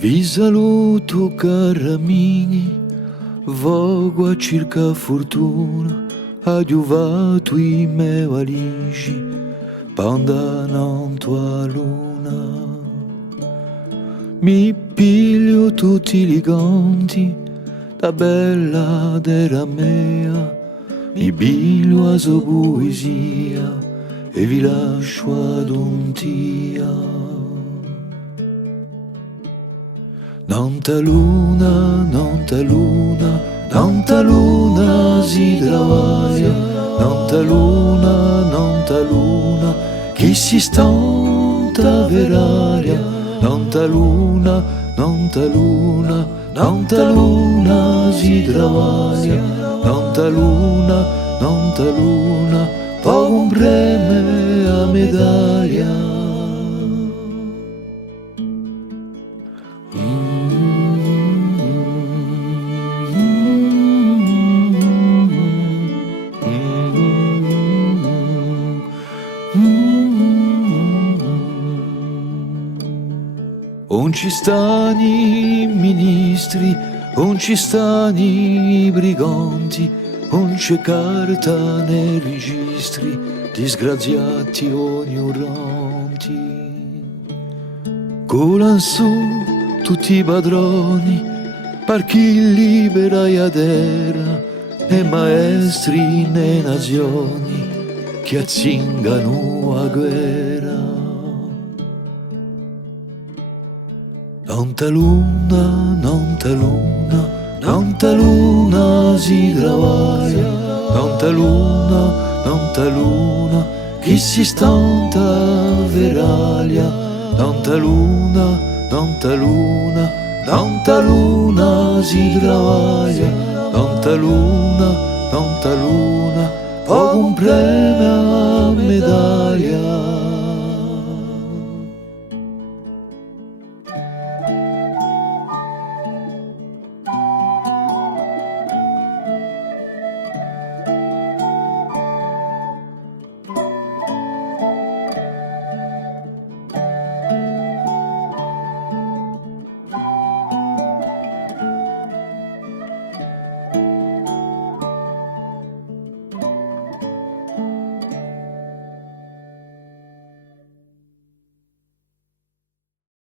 Vi saluto cari amici, vogo a circa fortuna, adiuvato i miei valici, pandananto a luna. Mi piglio tutti i conti, da bella della mea, mi piglio a sua poesia e vi lascio ad un tia. Nonta luna, nonta luna, nonta luna si travaia, nonta luna, chi si stonta veraria, nonta luna, nonta luna, nonta luna si travaia, nonta luna, poco un premio a medaglia. Non ci stanno i ministri, non ci stanno i briganti, non c'è carta nei registri, disgraziati o ignoranti. Colano su tutti i padroni, parchi libera e terra, né maestri né nazioni che azzingano a guerra. Nonta luna, nonta luna, nonta luna si travaia, nonta luna, chi si stanta veralia, nonta luna, nonta luna, nonta luna si travaia, nonta luna, poco un premio a medaglia.